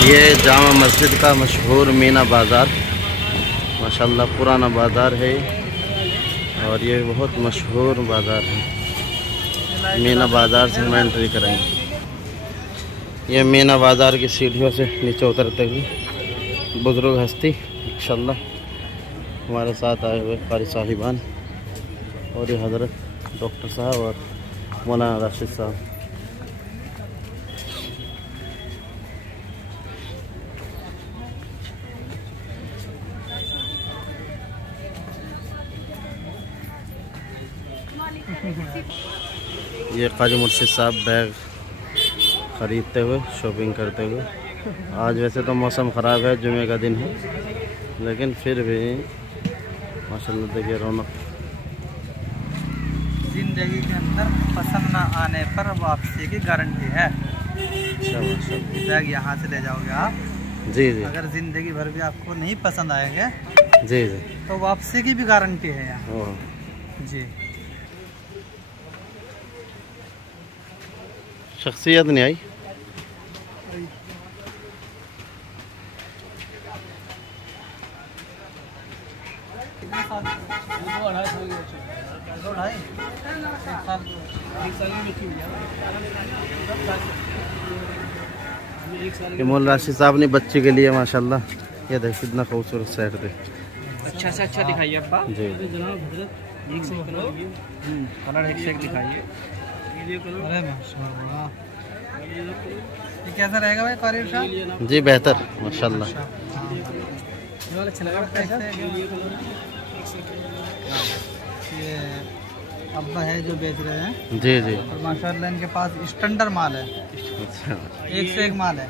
ये जामा मस्जिद का मशहूर मीना बाज़ार, माशाल्लाह पुराना बाज़ार है और ये बहुत मशहूर बाज़ार है। मीना बाज़ार से हम एंट्री करेंगे। ये मीना बाज़ार की सीढ़ियों से नीचे उतरते हुए बुज़ुर्ग हस्ती इंशाअल्लाह हमारे साथ आए हुए कारी साहिबान और ये हज़रत डॉक्टर साहब और मौलाना राशिद साहब। ये काजी मुर्शिद साहब बैग ख़रीदते हुए शॉपिंग करते हुए। आज वैसे तो मौसम ख़राब है, जुमे का दिन है, लेकिन फिर भी माशाल्लाह देखिए रौनक। जिंदगी के अंदर पसंद ना आने पर वापसी की गारंटी है। अच्छा माशाल्लाह। बैग यहाँ से ले जाओगे आप। जी जी। अगर ज़िंदगी भर भी आपको नहीं पसंद आएंगे जी जी तो वापसी की भी गारंटी है यहाँ। जी। शख्सियत नहीं आई। ये मौलाना राशिद साहब ने बच्ची के लिए माशाल्लाह ये देख कितना खूबसूरत सेट दे। अच्छा से अच्छा दिखाइए अब्बा जी। कलर एक से एक दिखाइए। अरे माशाल्लाह, ये कैसा रहेगा भाई कारिर साहब? जी बेहतर माशाल्लाह। ये अब्बा है जो बेच रहे हैं। जी जी। और माशाल्लाह इनके पास स्टैंडर्ड माल है, अच्छा एक से एक माल है।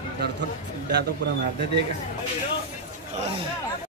पूरा मार दे देगा।